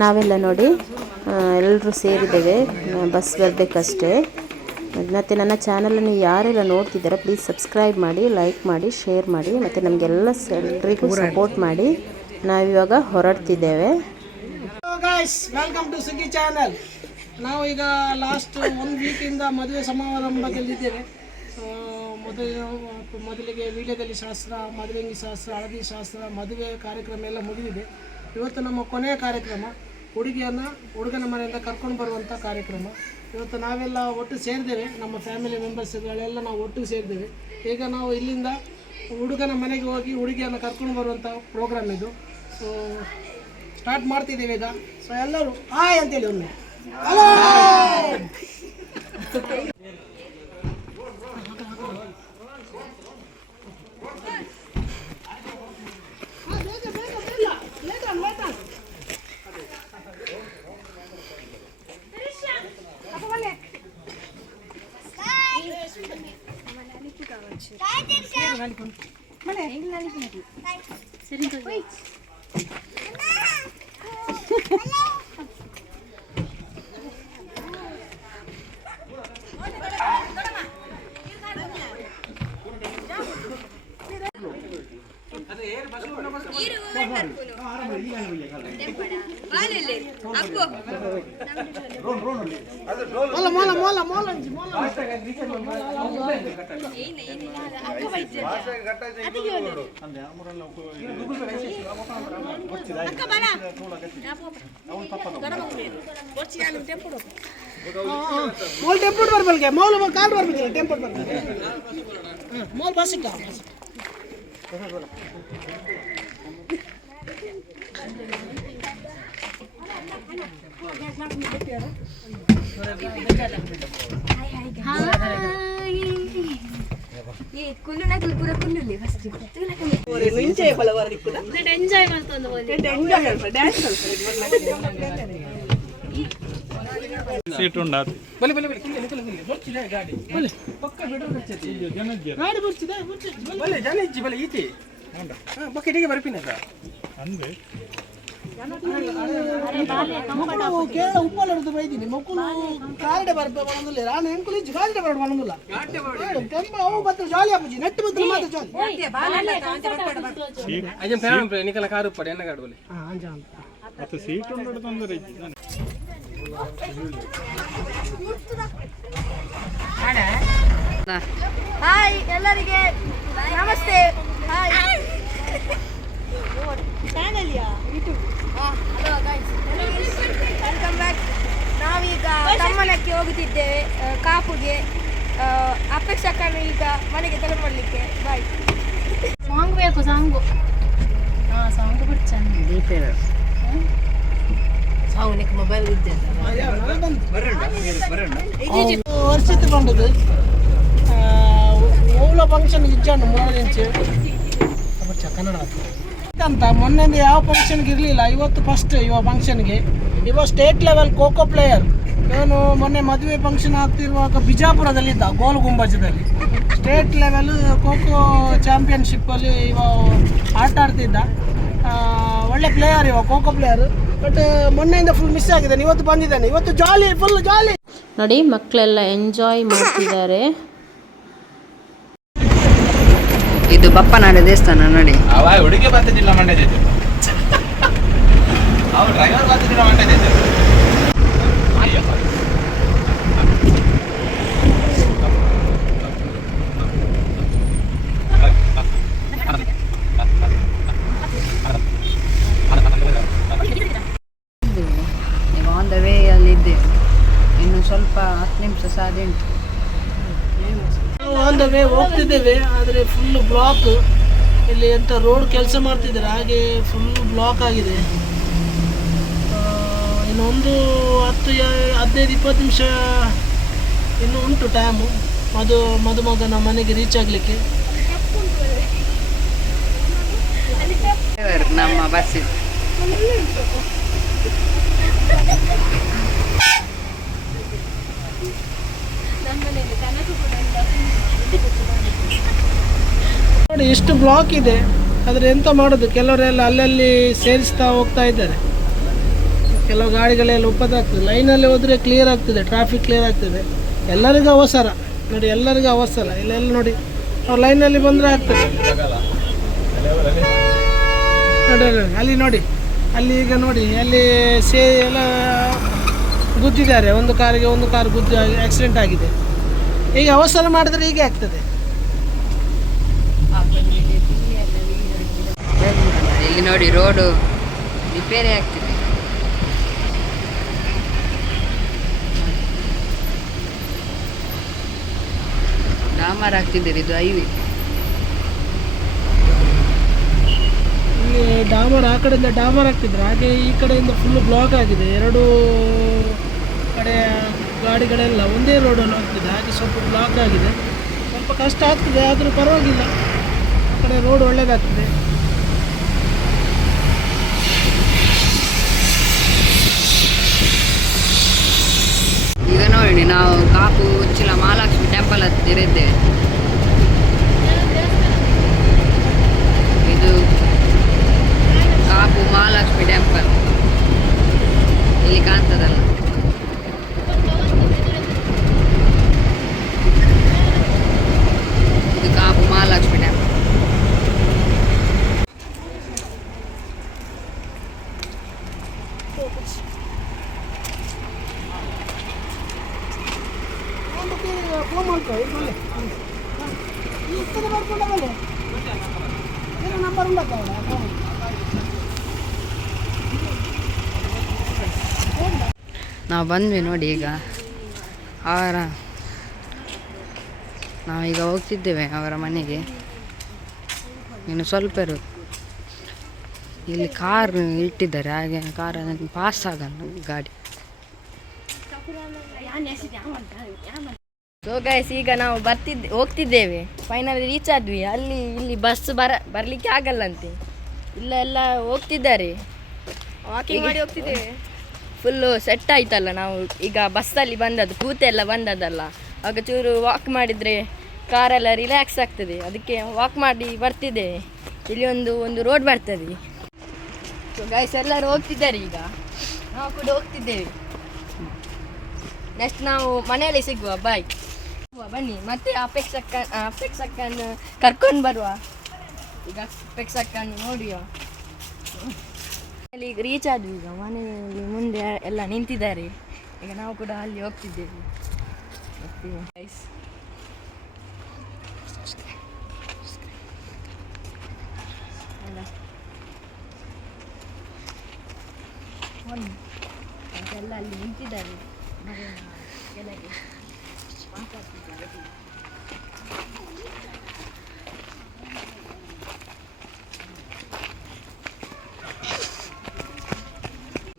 ನಾವೆಲ್ಲ ನೋಡಿ ಎಲ್ಲರೂ ಸೇರಿದ್ದೇವೆ ಬಸ್ ಬರಬೇಕಷ್ಟೇ. ಮತ್ತು ನನ್ನ ಚಾನಲನ್ನು ಯಾರೆಲ್ಲ ನೋಡ್ತಿದ್ದಾರೋ ಪ್ಲೀಸ್ ಸಬ್ಸ್ಕ್ರೈಬ್ ಮಾಡಿ, ಲೈಕ್ ಮಾಡಿ, ಶೇರ್ ಮಾಡಿ ಮತ್ತು ನಮಗೆಲ್ಲ ಎಲ್ರಿಗೂ ಸಪೋರ್ಟ್ ಮಾಡಿ. ನಾವಿವಾಗ ಹೊರಡ್ತಿದ್ದೇವೆ. ವೆಲ್ಕಮ್ ಟು ಸುಗ್ಗಿ ಚಾನಲ್. ನಾವು ಈಗ ಲಾಸ್ಟ್ 1 ವೀಕಿಂದ ಮದುವೆ ಸಮಾರಂಭದಲ್ಲಿದ್ದೇವೆ. ಮೊದಲಿಗೆ ವೀಳ್ಯದಲ್ಲಿ ಶಾಸ್ತ್ರ, ಮದುವೆಂಗಿ ಶಾಸ್ತ್ರ, ಹಳದಿ ಶಾಸ್ತ್ರ, ಮದುವೆ ಕಾರ್ಯಕ್ರಮ ಎಲ್ಲ ಮುಗಿದಿದೆ. ಇವತ್ತು ನಮ್ಮ ಕೊನೆಯ ಕಾರ್ಯಕ್ರಮ, ಹುಡುಗನ ಮನೆಯಿಂದ ಕರ್ಕೊಂಡು ಬರುವಂಥ ಕಾರ್ಯಕ್ರಮ. ಇವತ್ತು ನಾವೆಲ್ಲ ಒಟ್ಟು ಸೇರಿದ್ದೇವೆ, ನಮ್ಮ ಫ್ಯಾಮಿಲಿ ಮೆಂಬರ್ಸ್ಗಳೆಲ್ಲ ನಾವು ಒಟ್ಟಿಗೆ ಸೇರಿದ್ದೇವೆ. ಈಗ ನಾವು ಇಲ್ಲಿಂದ ಹುಡುಗನ ಮನೆಗೆ ಹೋಗಿ ಹುಡುಗಿಯನ್ನು ಕರ್ಕೊಂಡು ಬರುವಂಥ ಪ್ರೋಗ್ರಾಮ್ ಇದು. ಸೊ ಸ್ಟಾರ್ಟ್ ಮಾಡ್ತಿದ್ದೇವೆ ಈಗ. ಸೊ ಎಲ್ಲರೂ ಹಾಯ್ ಅಂತೇಳಿ ಒಮ್ಮೆ ಹಲೋ. ಮೋಲ್ ಟೆಂಪೋ ಬರ್ಬಲ್ಗೆ ಮೋಲ್ ಕಾಲ್ ಬರ್ಬೇಕಿಲ್ಲ ಟೆಂಪೋ ಬರ್ಬೇಕು ಮೋಲ್ ಬಸ್ ಇಟ್ಟ ये कुल्लू ना कुल पूरा कुल्लू ले बस तू ना कम और ಎಂಜಾಯ್ ಬಲವರಿ ಕೂಡ ಎಂಜಾಯ್ ಮಾಡ್ಕೊಂಡು ಬಂದೆ ಎಂಜಾಯ್ ಮಾಡ್ತಾರೆ ಡ್ಯಾನ್ಸ್ ಸೀಟ್ ಉಂಡಾತು ಬಲಿ ಬಲಿ ಬಲಿ ಕಿಲ್ಲಿ ಬರ್ತಿದೆ ಗಾಡಿ ಬಲಿ ಪಕ್ಕ ಬಿಡೋ ಕಚ್ಚತಿ ಗಾಡಿ ಬರ್ತಿದೆ ಬಲಿ ಜನಜ್ಜಿ ಬಲಿ ಈತಿ ಹಾ ಬಕೆಟಿಗೆ ಬರ್ಪಿನದ ಅಂದ್ರೆ ಮಕ್ಕಳು ಕೇಳ ಉಪ್ಪಲ್ಲಡ್ದು ಬೈದಿನಿ ಮಕ್ಕಳು ಕಾರಿಡೆ ಬರಬಂದಿಲ್ಲ ನಾನು ಎಂಕುಲು ಇಜ್ಜಿ ಕಾರಿಡೆ ಬರಬಂದಿಲ್ಲ ಕೆಂಪ ಅವು ಬತ್ತ ಜಾಲಿ ಆಪುಜಿ ನೆಟ್ಟು ಬತ್ತಲು ಮಾತ್ರ ಜಾಲಿ ಅಜಂ ಫೇರಂ ನಿಕಲ ಕಾರು ಪಡೆ ಎನ್ನ ಗಾಡಿ ಬಲಿ ಹಾ ಅಂಜ ಮತ್ತೆ ಸೀಟ್ ಉಂಡಾಡು ತೊಂದರೆ ಹಾಯ್ ಎಲ್ಲರಿಗೆ ನಮಸ್ತೆ. ಹಾಯ್ ಚಾನಲ್ಯಾ YouTube hello guys welcome back. ನಾವೀಗ ತಮ್ಮನಕ್ಕೆ ಹೋಗುತ್ತಿದ್ದೇವೆ, ಕಾಪುಗೆ. ಅಪೇಕ್ಷಕನ ಈಗ ಮನೆಗೆ ತಲುಪಲಿಕ್ಕೆ. ಬಾಯ್. ಸಾಂಗ್ ಬೇಕು, ಸಾಂಗು. ಹಾಂ ಸಾಂಗ್ ಬಿಟ್ಟು ಚೆಂದ ದೀಪೇರ ಸಾಂಗ್ ಮೊಬೈಲ್ ಇದ್ದೆ ವರ್ಷಿತ್ತು ಬಂದದ್ದು ಓಲ ಫಂಕ್ಷನ್ ಇಜ್ಜಾನು 3 ಇಂಚ್ ಕನ್ನಡ ಅಂತ ಮೊನ್ನೆಂದು ಯಾವ ಫಂಕ್ಷನ್ಗೆ ಇರಲಿಲ್ಲ. ಇವತ್ತು ಫಸ್ಟ್ ಇವ ಫಂಕ್ಷನ್ಗೆ. ಇವ ಸ್ಟೇಟ್ ಲೆವೆಲ್ ಖೋಖೋ ಪ್ಲೇಯರ್. ಇವನು ಮೊನ್ನೆ ಮದುವೆ ಫಂಕ್ಷನ್ ಆಗ್ತಿರುವಾಗ ಬಿಜಾಪುರದಲ್ಲಿದ್ದ, ಗೋಲ್ ಗುಂಬಜದಲ್ಲಿ ಸ್ಟೇಟ್ ಲೆವೆಲ್ ಖೋಖೋ ಚಾಂಪಿಯನ್ಶಿಪ್ಪಲ್ಲಿ ಇವ ಆಟ ಆಡ್ತಿದ್ದ. ಒಳ್ಳೆ ಪ್ಲೇಯರ್ ಇವ, ಖೋಖೋ ಪ್ಲೇಯರ್. ಬಟ್ ಮೊನ್ನೆಯಿಂದ ಫುಲ್ ಮಿಸ್ ಆಗಿದ್ದಾನೆ. ಇವತ್ತು ಬಂದಿದ್ದಾನೆ. ಇವತ್ತು ಜಾಲಿ, ಫುಲ್ ಜಾಲಿ ನೋಡಿ. ಮಕ್ಕಳೆಲ್ಲ ಎಂಜಾಯ್ ಮಾಡ್ತಿದ್ದಾರೆ. ಇದು ಬಪ್ಪನಾಡ ದೇವಸ್ಥಾನ ನೋಡಿ. ಅವ ಹುಡುಗಿ ಬರ್ತಿದ್ದಿಲ್ಲ ಮಂಡ್ಯ ಜೊತೆ, ಅವ ಡ್ರೈವರ್ ಬರ್ತಿದ್ದಿಲ್ಲ ಮಂಡ್ಯ ಜೊತೆ. ಈಗ ಆನ್ ದ ವೇ ಅಲ್ಲಿದ್ದೆ. ಇನ್ನು ಸ್ವಲ್ಪ 10 ನಿಮಿಷ ಸಾಧ್ಯ ಉಂಟು. ಆನ್ ದ ವೇ ಹೋಗ್ತಿದ್ದೇವೆ, ಆದರೆ ಫುಲ್ ಬ್ಲಾಕ್. ಇಲ್ಲಿ ಎಂತ ರೋಡ್ ಕೆಲಸ ಮಾಡ್ತಿದ್ದಾರೆ, ಹಾಗೆ ಫುಲ್ ಬ್ಲಾಕ್ ಆಗಿದೆ. ಇನ್ನೊಂದು 10-15 ನಿಮಿಷ ಇನ್ನು ಉಂಟು ಟೈಮು ಮದುಮಗನ ಮನೆಗೆ ರೀಚ್ ಆಗಲಿಕ್ಕೆ. ನಮ್ಮ ಬಸ್ ನೋಡಿ ಎಷ್ಟು ಬ್ಲಾಕ್ ಇದೆ. ಆದರೆ ಎಂತ ಮಾಡೋದು, ಕೆಲವರೆಲ್ಲ ಅಲ್ಲಲ್ಲಿ ಸೇರಿಸ್ತಾ ಹೋಗ್ತಾ ಇದ್ದಾರೆ. ಕೆಲವು ಗಾಡಿಗಳೆಲ್ಲ ಉಪದ್ರ ಆಗ್ತದೆ. ಲೈನಲ್ಲಿ ಹೋದರೆ ಕ್ಲಿಯರ್ ಆಗ್ತದೆ, ಟ್ರಾಫಿಕ್ ಕ್ಲಿಯರ್ ಆಗ್ತದೆ. ಎಲ್ಲರಿಗೂ ಅವಸರ ನೋಡಿ, ಎಲ್ಲರಿಗೂ ಅವಸರ. ಇಲ್ಲೆಲ್ಲ ನೋಡಿ ಅವ್ರು ಲೈನಲ್ಲಿ ಬಂದರೆ ಆಗ್ತದೆ. ನೋಡಿ ಅಲ್ಲಿ ನೋಡಿ, ಅಲ್ಲಿ ಈಗ ನೋಡಿ ಅಲ್ಲಿ ಎಲ್ಲ ಗುದ್ದಿದ್ದಾರೆ. ಒಂದು ಕಾರಿಗೆ ಒಂದು ಕಾರ್ ಗುದ್ದು ಆಕ್ಸಿಡೆಂಟ್ ಆಗಿದೆ. ಈಗ ಅವಸರ ಮಾಡಿದ್ರೆ ಹೀಗೆ ಆಗ್ತದೆ. ಇಲ್ಲಿ ನೋಡಿ ರೋಡು ರಿಪೇರಿ ಆಗ್ತಿದೆ. ಡಾಮರ್ ಆಗ್ತಿದ್ದೀರಿ, ಇದು ಹೈವೇ. ಇಲ್ಲಿ ಡಾಮರ್ ಆ ಕಡೆಯಿಂದ ಡಾಮರ್ ಆಗ್ತಿದ್ರು, ಹಾಗೆ ಈ ಕಡೆಯಿಂದ ಫುಲ್ ಬ್ಲಾಕ್ ಆಗಿದೆ. ಎರಡೂ ಕಡೆ ಗಾಡಿಗಳೆಲ್ಲ ಒಂದೇ ರೋಡಲ್ಲಿ ಹೋಗ್ತಿದೆ, ಹಾಗೆ ಸ್ವಲ್ಪ ಬ್ಲಾಕ್ ಆಗಿದೆ. ಸ್ವಲ್ಪ ಕಷ್ಟ ಆಗ್ತದೆ, ಆದರೂ ಪರವಾಗಿಲ್ಲ. ಆ ಕಡೆ ರೋಡ್ ಒಳ್ಳೆಯದಾಗ್ತದೆ. ಈಗ ನೋಡಿ ನಾವು ಕಾಪು ಉಚ್ಚಿಲ ಮಹಾಲಕ್ಷ್ಮಿ ಟೆಂಪಲ್ ಹತ್ತಿರ ಇದ್ದೇವೆ. ಇದು ಕಾಪು ಮಹಾಲಕ್ಷ್ಮಿ ಟೆಂಪಲ್ ಇಲ್ಲಿ ಕಾಣ್ತದಲ್ಲ. ಇದು ಕಾಪು ಮಹಾಲಕ್ಷ್ಮಿ ಟೆಂಪಲ್. ನಾವು ಬಂದ್ವಿ ನೋಡಿ. ಈಗ ನಾವೀಗ ಹೋಗ್ತಿದ್ದೇವೆ ಅವರ ಮನೆಗೆ. ಇನ್ನು ಸ್ವಲ್ಪ ಇರೋದು. ಇಲ್ಲಿ ಕಾರ್ ಇಟ್ಟಿದ್ದಾರೆ, ಹಾಗೆ ಕಾರಲ್ಲಿ ಪಾಸ್ ಆಗಲ್ಲ ಗಾಡಿ. ಸೊ ಗೈಸ್, ಈಗ ನಾವು ಹೋಗ್ತಿದ್ದೇವೆ. ಫೈನಲ್ ರೀಚ್ ಆದ್ವಿ. ಅಲ್ಲಿ ಇಲ್ಲಿ ಬಸ್ ಬರಲಿಕ್ಕೆ ಆಗಲ್ಲಂತೆ. ಎಲ್ಲ ಹೋಗ್ತಿದ್ದಾರೆ, ವಾಕಿಂಗ್ ಮಾಡಿ ಹೋಗ್ತಿದ್ದೇವೆ. ಫುಲ್ಲು ಸೆಟ್ ಆಯ್ತಲ್ಲ. ನಾವು ಈಗ ಬಸ್ಸಲ್ಲಿ ಬಂದದ್ದು, ಕೂತೆಲ್ಲ ಬಂದದ್ದಲ್ಲ. ಆಗ ಚೂರು ವಾಕ್ ಮಾಡಿದರೆ ಕಾರೆಲ್ಲ ರಿಲ್ಯಾಕ್ಸ್ ಆಗ್ತದೆ. ಅದಕ್ಕೆ ವಾಕ್ ಮಾಡಿ ಬರ್ತಿದ್ದೇವೆ. ಇಲ್ಲಿ ಒಂದು ರೋಡ್ ಬರ್ತದೆ. ಸೊ ಗೈಸ್, ಎಲ್ಲರೂ ಹೋಗ್ತಿದ್ದಾರೆ. ಈಗ ನಾವು ಕೂಡ ಹೋಗ್ತಿದ್ದೇವೆ. ನೆಕ್ಸ್ಟ್ ನಾವು ಮನೆಯಲ್ಲಿ ಸಿಗುವ. ಬಾಯ್. ಬನ್ನಿ ಮತ್ತೆ ಅಪೇಕ್ಷಕ್ಕನ್ನು ಕರ್ಕೊಂಡು ಬರುವ. ಈಗ ಅಪೇಕ್ಷಕ್ಕನ್ನು ನೋಡಿಯೋ. ಅಲ್ಲಿ ಈಗ ರೀಚ್ ಆದ್ವಿ. ಈಗ ಮನೆಯಲ್ಲಿ ಮುಂದೆ ಎಲ್ಲ ನಿಂತಿದ್ದಾರೆ. ಈಗ ನಾವು ಕೂಡ ಅಲ್ಲಿ ಹೋಗ್ತಿದ್ದೇವೆ. ಗೈಸ್, ಎಲ್ಲ ಅಲ್ಲಿ ನಿಂತಿದ್ದಾರೆ. ಕೆಳಗೆ ಮಾತಾಡ್ತಿದ್ದಾರೆ.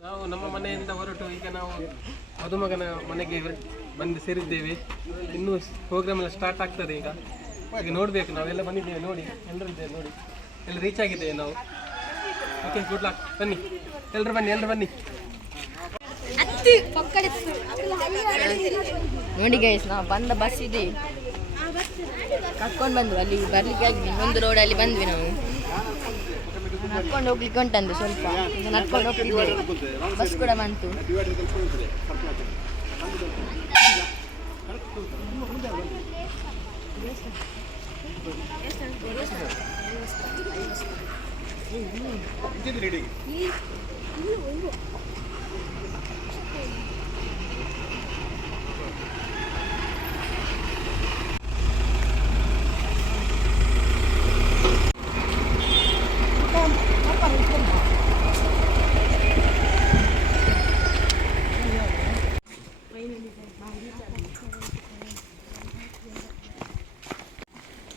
ನಾವು ನಮ್ಮ ಮನೆಯಿಂದ ಹೊರಟು ಈಗ ನಾವು ಮದುಮಗನ ಮನೆಗೆ ಬಂದು ಸೇರಿದ್ದೇವೆ. ಇನ್ನೂ ಪ್ರೋಗ್ರಾಮ್ ಎಲ್ಲ ಸ್ಟಾರ್ಟ್ ಆಗ್ತದೆ. ಈಗ ನೋಡಬೇಕು. ನಾವೆಲ್ಲ ಬಂದಿದ್ದೇವೆ ನೋಡಿ, ಎಲ್ಲರೂ ಇದ್ದೇವೆ ನೋಡಿ, ಎಲ್ಲ ರೀಚ್ ಆಗಿದ್ದೇವೆ ನಾವು. Okay, good luck. ಬನ್ನಿ ಎಲ್ಲರೂ ಬನ್ನಿ. ನೋಡಿ ಗೈಸ್, ನಾವು ಬಂದ ಬಸ್ ಇದೆ, ಕರ್ಕೊಂಡು ಬಂದ್ವಿ. ಅಲ್ಲಿ ಬರ್ಲಿಕ್ಕೆ ಆಗಿ ಇನ್ನೊಂದು ರೋಡಲ್ಲಿ ಬಂದ್ವಿ. ನಾವು ನಡ್ಕೊಂಡು ಹೋಗ್ಲಿಕ್ಕೆ ಉಂಟಂದು ಸ್ವಲ್ಪ. ಈಗ ನಡ್ಕೊಂಡು ಹೋಗ್ತಿದ್ದೇವೆ. ಬಸ್ ಕೂಡ ಬಂತು.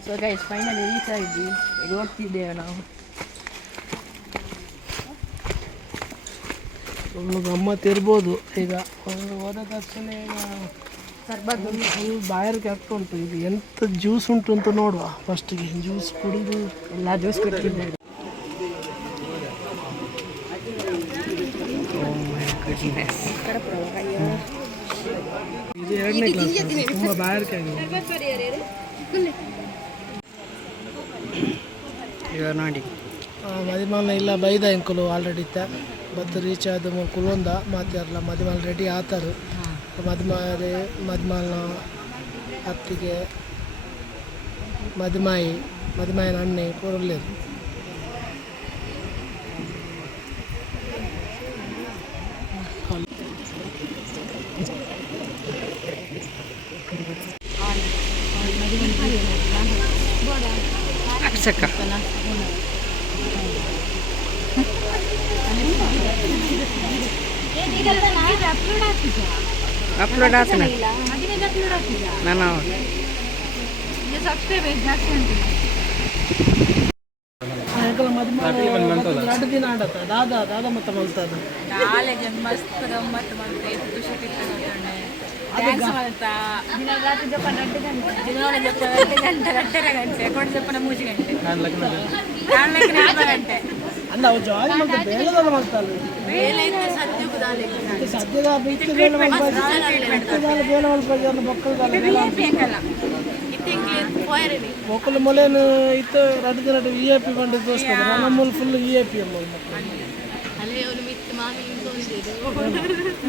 ಸೊ ಗೈಸ್, ಫೈನಲಿ ರೀಚ್ ಆಗಿದ್ವಿ. ಈಗ ಹೋಗ್ತಿದ್ದೇವೆ ನಾವು. ಒಂದು ಗಮ್ಮತ್ತು ಇರ್ಬೋದು. ಈಗ ಹೋದ ತಕ್ಷಣ ಬಾಯರ್ಗೆ ಹಾಕ್ಕೊಂತು. ಇದು ಎಂಥ ಜ್ಯೂಸ್ ಉಂಟು ಅಂತ ನೋಡುವ. ಫಸ್ಟಿಗೆ ಜ್ಯೂಸ್ ಕುಡಿದು ಎಲ್ಲ ಜ್ಯೂಸ್ ಕೊಡ್ತಿದ್ದೇವೆ. ಇದು 2ನೇ ಕ್ಲಾಸ್. ತುಂಬ ಬಾಯರ್ಕೆ ಆಗಿದೆ. ಇವಾಗ ನೋಡಿ ಮದಿಮನ ಇಲ್ಲ ಬೈದ ಎಂಕುಲು ಆಲ್ರೆಡಿ ಇತ್ತ. ಬತ್ತು ರೀಚ್ ಆದ ಕುಲೊಂದ ಮಾತಾರಲ್ಲ ಮದುಮಲ್ ರೆಡಿ ಆತಾರು ಮದುಮಲ್ನ ಅತ್ತಿಗೆ ಮದುಮಾಯಿನ ಅಣ್ಣೆ ಪೂರಲ್ಲೇರು ಅಕ್ಷಕ ಅಪ್ಲೋಡ್ ಆತನ ನಾನು ಎರಡು ದಿನ ಆಡತ್ತ ದಾದ ಮತ್ತೆ ಮಲ್ತದ ಮಸ್ತ್ ಗಮ್ಮತ್ತು ಮಾಡ್ತಾ ಖುಷಿ ಡ್ಯಾನ್ಸ್ ಮಾಡ್ತಾ ದಿನ ರಾತ್ರಿ ಜಪ್ಪ 2 ಗಂಟೆ ದಿನವೇ ಜಪ್ಪ 2 ಗಂಟೆ 2.5 ಗಂಟೆ ಕೊಟ್ಟು ಜಪ್ಪನ 3 ಗಂಟೆ ಕಾಣ್ಲಿಕ್ಕೆ 4 ಗಂಟೆ ಅಂದ ಅವು ಜಾಲಿ ಮಾಡ್ತಾ ಬೇಲದಲ್ಲ ಮಾಡ್ತಾಳೆ ಬೇಲೆ ಇತ್ತು ಸದ್ಯಕ್ಕೆ ದಾಲೆ ಸದ್ಯದ ಬಿಟ್ಟು ಬೇಲ ಮಾಡ್ತಾರೆ ಮಕ್ಕಳು ಬೇಕಲ್ಲ ಇತ್ತಿಂಗ್ಲಿ ಫೈರ್ ಮಕ್ಕಳು ಮೊಲೇನು ಇತ್ತು 2 ದಿನ VIP ಬಂದು ತೋರಿಸ್ತಾರೆ ನಮ್ಮಲ್ಲಿ ಫುಲ್ VIP ಅಮ್ಮ ಅಲ್ಲೇ ಅವನು ಮಿತ್ ಮಾಮಿ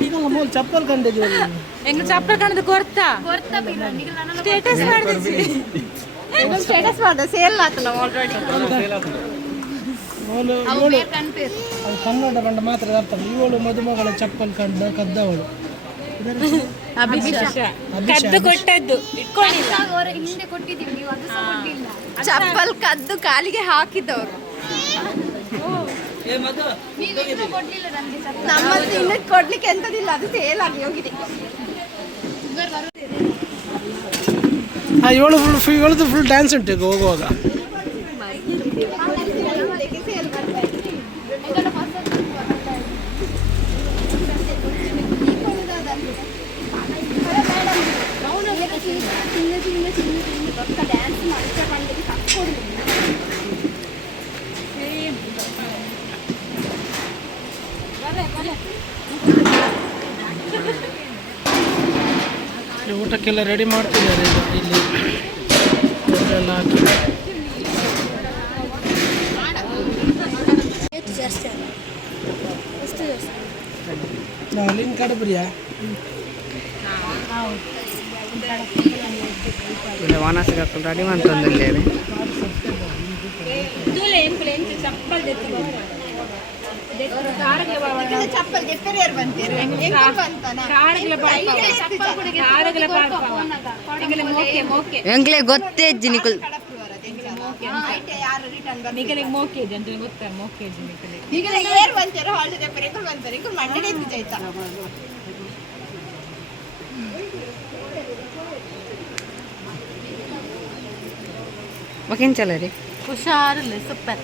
ಈಗ ಮೂಲ ಚಪ್ಪಲ್ ಕಂಡಿದ್ದೀವಿ ಹೆಂಗ್ ಚಪ್ಪಲ್ ಕಂಡು ಕೊರ್ತಾ ಸ್ಟೇಟಸ್ ಮಾಡಿದ್ವಿ ಸ್ಟೇಟಸ್ ಮಾಡ್ದ ಸೇಲ್ ಆತ ನಾವು ಆಲ್ರೆಡಿ ಅದು ಕನ್ನಡ ಕಂಡು ಮಾತ್ರ ಅರ್ಥ ಇವಳು ಮದುಮಗಳ ಚಪ್ಪಲ್ ಕಂಡು ಕದ್ದವಳು ಕದ್ದು ಕೊಟ್ಟದ್ದು ಇಟ್ಕೊಂಡಿಲ್ಲ ಚಪ್ಪಲ್ ಕದ್ದು ಕಾಲಿಗೆ ಹಾಕಿದವರು ನಮ್ಮಲ್ಲಿ ಇನ್ನೂ ಕೊಡ್ಲಿಕ್ಕೆ ಎಂತದಿಲ್ಲ ಅದು ಸೇಲ್ ಆಗಿ ಹೋಗಿದೆ ಇವಳದು ಫುಲ್ ಡ್ಯಾನ್ಸ್ ಉಂಟು ಈಗ ಹೋಗುವಾಗ ಊಟಕ್ಕೆಲ್ಲ ರೆಡಿ ಮಾಡ್ತಿದ್ದಾರೆ ಇಲ್ಲಿ ಎಲ್ಲ ಹಾಕಿ ಅಲ್ಲಿನ ಕಡಬ್ರಿಯಾ ವಾನಸಿಗೆ ರೆಡಿ ಮಾಡ್ತಂದಿಲ್ಲ ಚಪ್ಪಲ್ ಗೆಪ್ಪರಿಯರ್ ಬಂತೀರಿ ಎಂಗ್ಲೆ ಗೊತ್ತೇ ಇಜ್ಜಿ ನಿಕುಲ್ ಮಕೇನ್ ಚಲ ರೀ ಹುಷಾರಿಲ್ಲ ಸೂಪರ್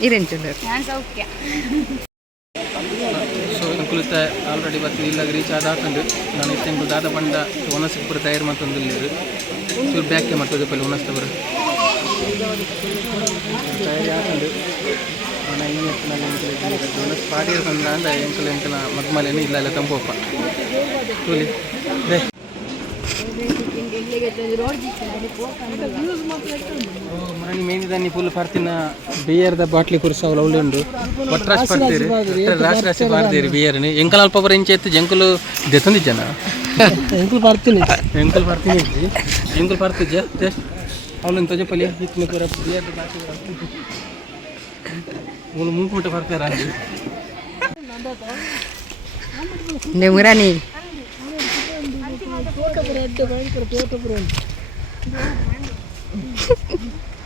ಇದೇನು ಚಲ ನಾನು ಸೌಖ್ಯ ಸೊ ಕುಳಿತ ಆಲ್ರೆಡಿ ಬತ್ತು ಇಲ್ಲಾಗ ರೀಚ್ ಆದ ಹಾಕೊಂಡು ನಾನು ಇತ್ತು ದಾದ ಬಂಡ ಒನಸಿಗೆ ಪೂರ ತಯಾರು ಮಾಡ್ತಂದಿಲ್ಲ ಚೂರು ಬ್ಯಾಕೆ ಮಾಡ್ತದೆ ಪಲ್ಲಿ ಒನಸ್ತ ಬರ ತಯಾರಿ ಹಾಕೊಂಡು ನಾನು ಹಿಂಗೆ ಒನಸ್ ಪಾಡಿ ತಂದ ಅಂದ್ರೆ ಎಂಕಲ ಮಗ್ಮಲೇನು ಇಲ್ಲ ತಂಪೋಪ ಕೂಲಿ ಮನೆ ಮೇಂದಿದ್ದಾನೆ ಫುಲ್ ಪರ್ತಿನ ಬಿಯರ್ದ ಬಾಟ್ಲಿ ಕುರಿಸವಲ್ಲ ಒಳ್ಳೆ ಉಂಡು ಒಟ್ರಾಶ್ ಪಡ್ತೀರಿ ರಾಶಿ ರಾಶಿ ಪಾಡ್ತೀರಿ ಬಿಯರ್ನಿ ಎಂಕಲ್ ಅಲ್ಪ ಬರ ಇಂಚೆ ಎತ್ತು ಜಂಕಲು ದೆತ್ತಂದಿಜ್ಜನ ಎಂಕಲ್ ಬರ್ತೀನಿ ಇಜ್ಜಿ ಎಂಕಲ್ ಬರ್ತಿಜ್ಜ ಜಸ್ಟ್ ಅವಳು ತೊಜೆ ಪಲಿ ಇತ್ತು ಪೂರ ಬಿಯರ್ದ ಬಾಟ್ಲಿ ಅವಳು ಮುಂಕು ಮುಟ್ಟ ಬರ್ತಾರ ಮುರಾನಿ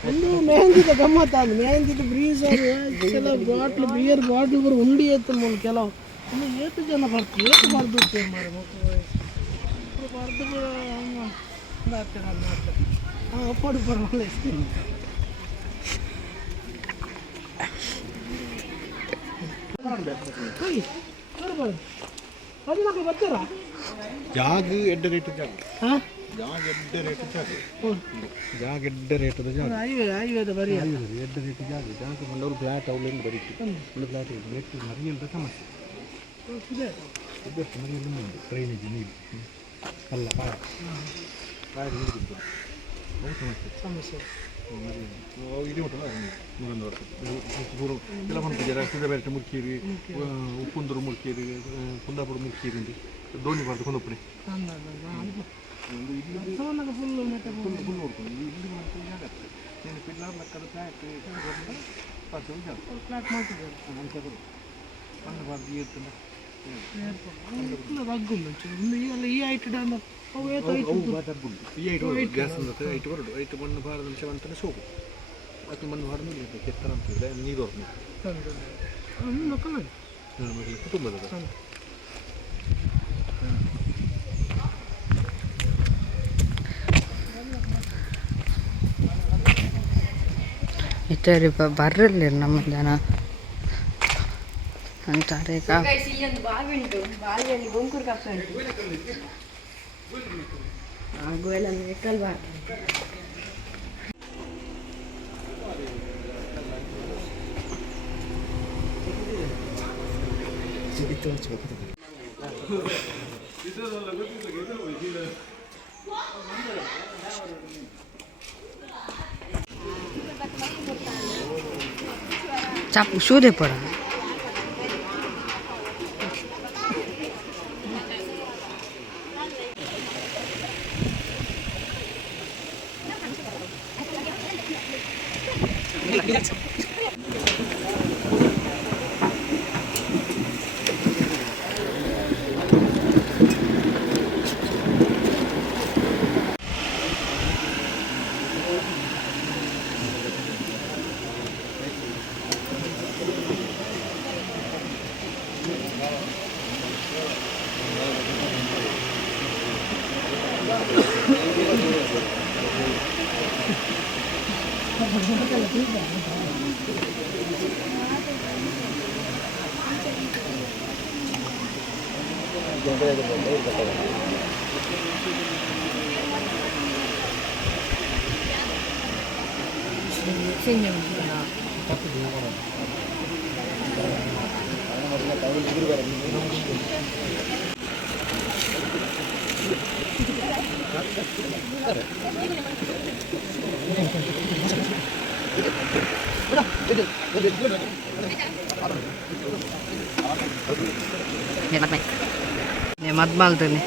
ಒಂದು ಮೆಹಂದಿದ ಗಮ್ಮತ್ತ ಅದು ಮೆಹಂದಿದ ಬ್ರೀಸ್ ಬಾಟ್ಲು ಬಿಯರ್ ಬಾಟ್ಲು ಬರೋ ಉಂಡಿ ಎತ್ತು ಮೂಲ ಕೆಲವು ಇನ್ನು ಏತು ಜನ ಬರ್ತೀವಿ ಏತು ಬರ್ದು ಬರ್ದು ಹಾಂ ಒಪ್ಪಡು ಬರೋಲ್ಲ ಹದಿನಾಲ್ಕು ಬರ್ತೀರಾ ಜಾಗ ಎಡ್ಡ ರೇಟ್ ಜಾಗ ಹಾಂ ಜಾಗ ಎಡ್ಡ ರೇಟ್ ಜಾಗ ಜಾಗ ಎಡ್ಡ ರೇಟದ ಜಾಗ ಆಯುರ್ವೇದ ಬರೀ ಎಡ್ಡ ರೇಟ್ ಜಾಗ ಜಾಗ ಬಂದವರು ಫ್ಲಾಟ್ ಅವಳಿಂದ ಬರೀತು ಒಂದು ಫ್ಲಾಟ್ ರೇಟ್ ಮರಿ ಅಂತ ಸಮಸ್ಯೆ ಇದಷ್ಟು ಮರಿಯಲ್ಲಿ ಡ್ರೈನೇಜ್ ನೀರು ಅಲ್ಲ ಪಾರ ನೀರು ಸಮಸ್ಯೆ ಇದು ಉಂಟಲ್ಲ ಮುಗಂದು ವರ್ಷ ಎಲ್ಲ ಬಂದಿದ್ದಾರೆ ಸಿದ್ದಬೇರೆ ಮುರ್ಕೇರಿ ಉಪ್ಪುಂದೂರು ಮುರ್ಕೇರಿ ಕುಂದಾಪುರ ಮುರ್ಕೇರಿ ಉಂಟು ದೋಣಿ ಬಾರ್ದು ಕುಂದಪುರಿ ಫುಲ್ ನೋಡ್ಕೊಂಡು ಇಲ್ಲಿ ಆಗತ್ತೆ నేను పిల్లలు అక్కడ ఫ్లాట్ ఫ్లాట్ ಮಾಡ್ತಿದ್ದಾರೆ ಅಂತೆ ಒಂದು ಬಾರ್ದು ಇರ್ತದೆ ರಗ್ಗು ಈ ಐಟ್ ಡ್ಯಾಮ್ ಈ ಐಟ್ ಗ್ಯಾಸ್ ಅಂದ್ರೆ ಐಟ್ ಬರೋದು ಐಟ್ ಮಣ್ಣು ಭಾರದಲ್ಲಿ ಚವಂತನೇ ಸೋಗು ಅದು ಮಣ್ಣು ಭಾರ ಮೇಲೆ ಕೆತ್ತರ ಅಂತಿದ್ರೆ ನೀರು ಮಕ್ಕಳು ಮಕ್ಕಳು ಕುಟುಂಬದ ಇದ್ದಾರೆ ಬರ್ರಲ್ಲಿ ನಮ್ಮ ಜನ ಅಂತಾರೆ ಇಲ್ಲಿ ಒಂದು ಬಾವಿ ಉಂಟು, ಬಾವಿಯಲ್ಲಿ ಗೊಂಕೂರು ಕಪ್ಪೆ ಉಂಟು. ಗೋಳ ಎಕ್ಕಲ್ಬಾರ್ದು. चापू शोधे पड़ा నేను మద్మాలతోని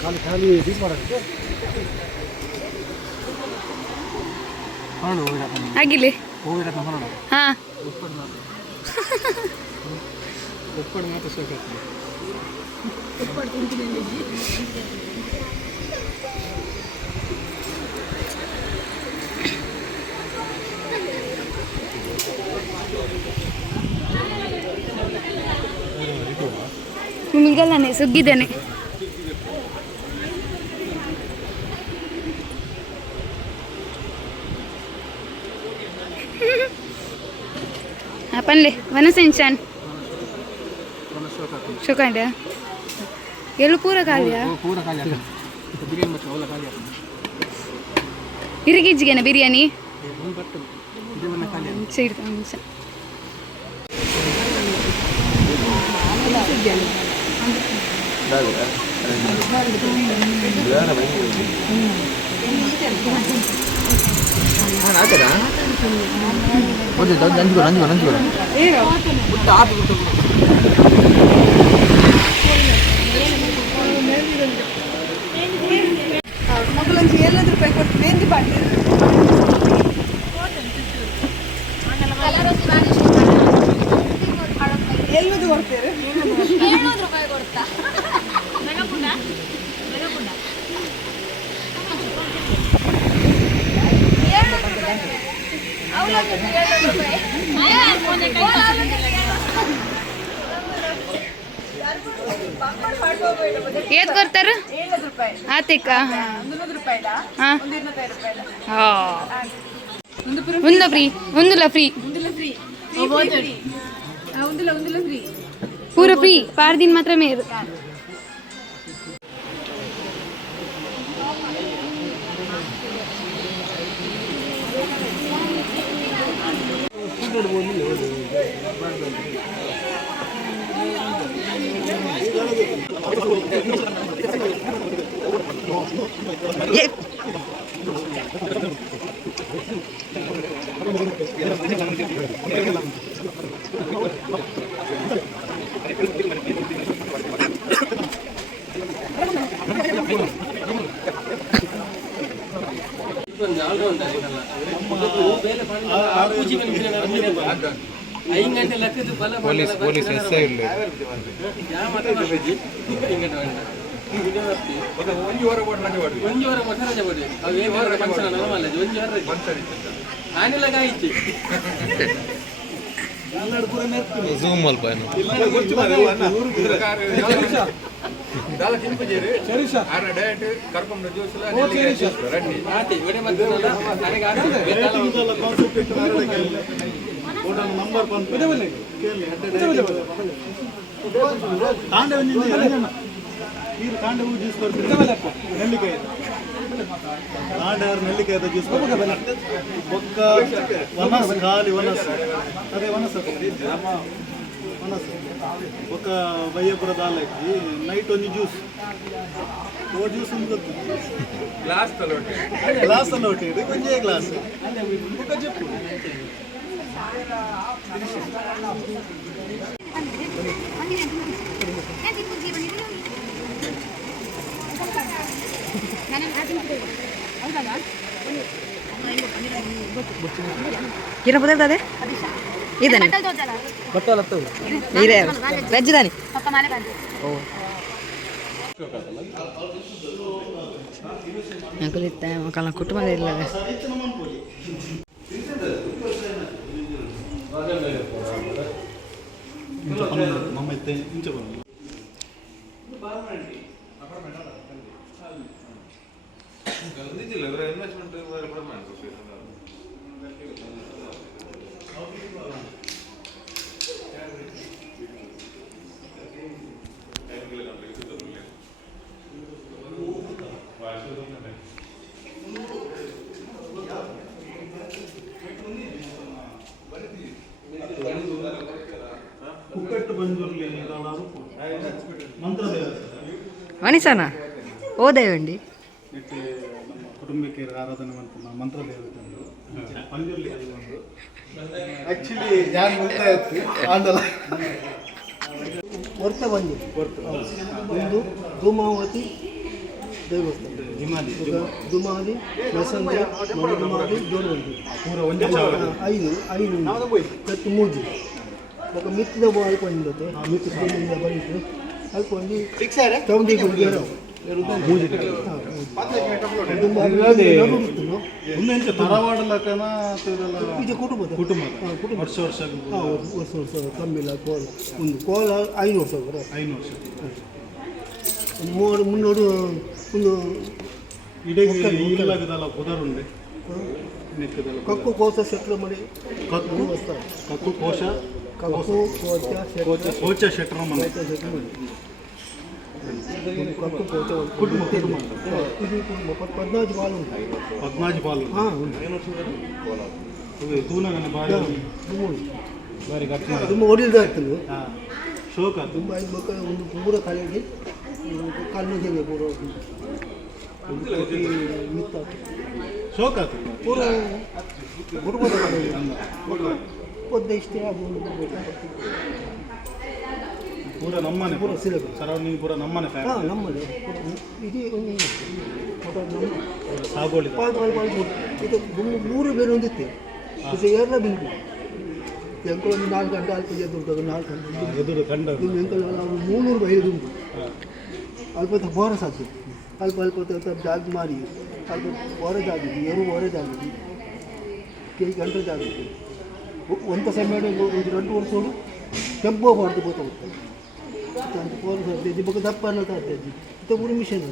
ಖಾಲಿ ಖಾಲಿ ಬೀಸ್ ಮಾಡೋಕ್ಕೆ ಆಗಿಲ್ಲ ಹೋಗಿರತ್ತ ಹೊರಡು ಹಾಂ ಉಪ್ಪಡು ಮಾತ್ರ ಸೋಕಾಗ್ತದೆ ನಿಮಗೆಲ್ಲನೆ ಸುಗ್ಗಿದ್ದೇನೆ ಪನ್ಲೆ ವನಸೆಂಚಾನ್ ಶುಕಾಂಡ ಎಳ್ಳು ಪೂರ ಖಾಲಿಯಾ ಪೂರ ಖಾಲಿ ಆಗ್ತದೆ ಬಿರಿಯಾನಿ ಮತ್ತು ಅವೆಲ್ಲ ಖಾಲಿ ಆಗ್ತದೆ ಇರಿಗಿಜ್ಜಿಗೆನ ಬಿರಿಯಾನಿ ಒಂದು ಬರ್ತದೆ ಇದನ್ನ ಖಾಲಿ ಆಗ್ತದೆ ಸರಿ ನಿಮಿಷ ಮಗುಲಂಚಿ ಎಲ್ಲದ ರೂಪಾಯಿ ಕೊಟ್ಟು ಮೆಹಂದಿ ಪಾಡ್ತಾರೆ ಎಲ್ಲದು ಕೊಡ್ತಾರೆ 700 ರೂಪಾಯಿ ಕೊಡ್ತಾ ಏತ್ ಕೊಡ್ತಾರ ಆತಿಕ ಒಂದು ಫ್ರೀ ಒಂದುಲ ಫ್ರೀ ಪೂರ ಫ್ರೀ ಪಾರ್ದಿನ ಮಾತ್ರ ಮೇರು ಪೊಲೀಸ್ ಎಸ್ ಐ ಝೂಮ್ ಅಲ್ಪ నెల్లికాయ జ్యూస్ ఒక్క వనస్ ఖాళీ వనస్ అదే వనస్ వనస్ ఒక వయ్యపుర దాలకి నైట్ ಒಂದು ಜ್ಯೂಸ್ ಓ ಜ್ಯೂಸ್ ಒಂದು ಗ್ಲಾಸ್ ತಲೋಟಿ ಒಂದೇ ಗ್ಲಾಸ್ ఒక చెప్పు ಕಿರ ಬದಲ್ತದೆ ಇದನ್ನ ಇದೆ ವೆಜ್ ದಾನಿ ನಕಲಿತ್ತ ಮಕ್ಕಳ ಕುಟುಂಬದ ಇಲ್ಲ మనిషానా ఓ దేవండి ಕುಟುಂಬಕ್ಕೆ ಆರಾಧನೆ ಮಾಡ್ತಾರೆ ಮಂತ್ರ ದೇವತೆ ಪಂಜುರ್ಲಿ ಆಕ್ಚುಲಿ ಯಾರು ಗೊತ್ತಾ ಇತ್ತು ಆಂಡಲ ಹೊರತ ಬಂದು ಒಂದು ಧೂಮಾವತಿ ದೇವಸ್ಥಾನ ಧೂಮಾವತಿ ಮಸಂದ್ರ ಮಧುಮಾವತಿ ದೊಡ್ಡದು ಪೂರ ಒಂದೇ ಐದು ಮತ್ತು ಮೂಜಿ ఒక మిత్తిలో అయిపోయింది మిత్తిలో ಬಂದಿತ್ತು అయిపోయింది తొమ్మిది ಕುಟುಂಬ ವರ್ಷ ಕಮ್ಮಿಲ್ಲ ಒಂದು ಕೋಲ 5 ವರ್ಷ 5 ವರ್ಷ ಮುನ್ನೋಡು ಒಂದು ಇಡೀ ಇಲ್ಲದಲ್ಲ ಉದಾಹರಣೆ ಕಕ್ಕು ಕೋಶ ಶೆಟ್ರು ಮಾಡಿ ಕಕ್ಕು ಕೋಶ ಕೋಚ ಶೆಟ್ರ ಮನೆ కక్కు కోచ కుటుంబ ఇది 14 పాలు ఉంటాయి 14 పాలు ತೂನಗನ ಬಾರಿ ಬಾರಿ ಗಟ್ಟಿ ತುಂಬ ಓಡಿಲ್ದ ಆಗ್ತದೆ ಶೋಕ ತುಂಬ ಐದು ಮಕ್ಕಳು ಒಂದು ಪೂರ ಕಲೆಗೆ ಕಣ್ಣು ಜನ ಪೂರ ಮಿತ್ತ ಶೋಕ ಪೂರ ಕುಟುಂಬದ ಪೊದ್ದೆ ಇಷ್ಟೇ ಅದು ಪೂರ ನಮ್ಮನೆ ಪೂರ ಸಿಲಬಸ್ ಸರೌಂಡಿಂಗ್ ಪೂರ ನಮ್ಮನೆ ಫ್ಯಾಮಿಲಿ ನಮ್ಮನೆ ಇದು ಸಾಗೋಳಿ ಇದು ಮೂರು ಬೇರೆ ಹೊಂದಿತ್ತೆ ಇದು ಎಲ್ಲ ಬಿಂದು ಎಂಕಲ್ ಒಂದು 4 ಗಂಟೆ ಅಲ್ಪ ಎದುರು 4 ಗಂಟೆ ಎದುರು ಕಂಡ ಎಂಕಲ್ 300 ಬೈದು ಉಂಟು ಅಲ್ಪ ಬೋರ ಸಾಕು ಅಲ್ಪ ಜಾಗ ಮಾರಿ ಅಲ್ಪ ಬೋರ ಜಾಗಿದ್ದು 2 ಬೋರ ಜಾಗಿದ್ದು కేజీ గంటలు తాగుతుంది వంత సమయంలో 2 ವರ್ಷೋಡು ಕೆಂಪು ಹೊಡೆದು ಗೊತ್ತಾಗುತ್ತೆ ಅಂತ ಪೋರ್ ದಿಬ್ಬಕ್ಕೆ ದಪ್ಪ ಅನ್ನೋದು ಅಜ್ಜಿ ಇದು ಪೂರಿ ಮಿಷನ್